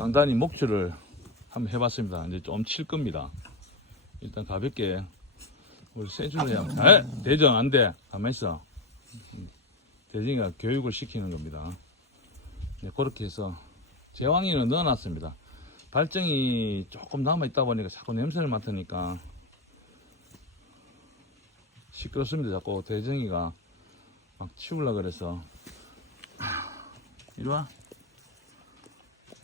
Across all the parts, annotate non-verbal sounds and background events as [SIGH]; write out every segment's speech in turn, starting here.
강단이 목줄을 한번 해봤습니다. 이제 좀 칠 겁니다. 일단 가볍게 우리 해야 에? 대정 안 돼. 가만 있어. 대정이가 교육을 시키는 겁니다. 네, 그렇게 해서 제왕이는 넣어놨습니다. 발정이 조금 남아있다 보니까 자꾸 냄새를 맡으니까 시끄럽습니다. 자꾸 대정이가 막 치우려 그래서 이리 와.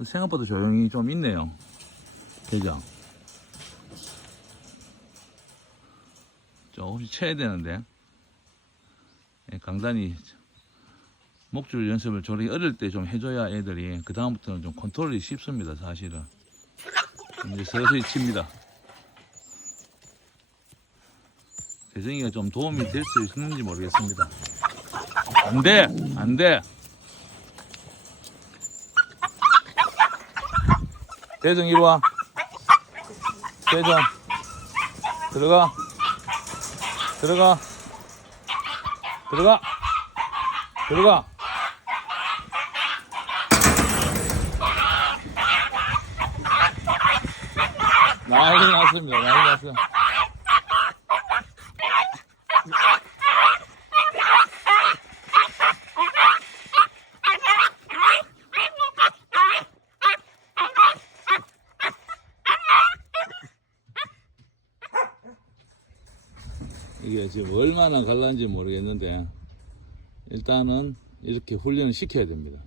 생각보다 조용히 좀 있네요. 대장. 조금씩 쳐야 되는데. 예, 강단이 목줄 연습을 저렇게 어릴 때 좀 해줘야 애들이 그 다음부터는 좀 컨트롤이 쉽습니다, 사실은. 이제 서서히 칩니다. 대정이가 좀 도움이 될 수 있는지 모르겠습니다. 안 돼! 안 돼! 대정 이리 와. 대정. 들어가. 들어가. 들어가. 들어가. 난리 났습니다. 난리 났어요. 이게 지금 얼마나 갈란지 모르겠는데 일단은 이렇게 훈련을 시켜야 됩니다.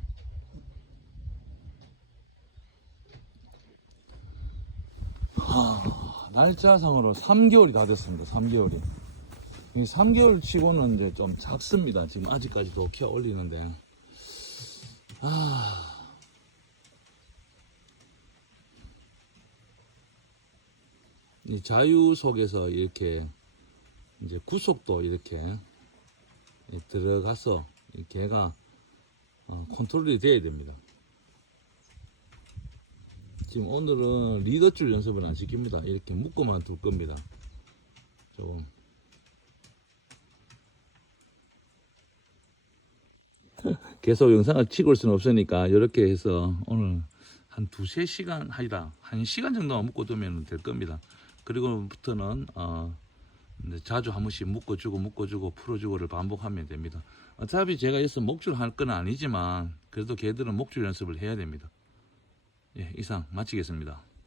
하, 날짜상으로 3개월이 다 됐습니다. 3개월이. 이 3개월 치고는 이제 좀 작습니다. 지금 아직까지도 키워 올리는데. 아. 이 자유 속에서 이렇게 이제 구속도 이렇게 들어가서 이 개가 어, 컨트롤이 돼야 됩니다. 지금 오늘은 리더줄 연습을 안 시킵니다. 이렇게 묶어만 둘 겁니다. 조금 [LAUGHS] 계속 영상을 찍을 수는 없으니까 이렇게 해서 오늘 한 두세 시간 아니다 한 시간 정도만 묶어두면 될 겁니다. 그리고부터는 어, 자주 한 번씩 묶어주고 묶어주고 풀어주고를 반복하면 됩니다. 어차피 제가 여기서 목줄 할 건 아니지만 그래도 걔들은 목줄 연습을 해야 됩니다. 예, 이상 마치겠습니다.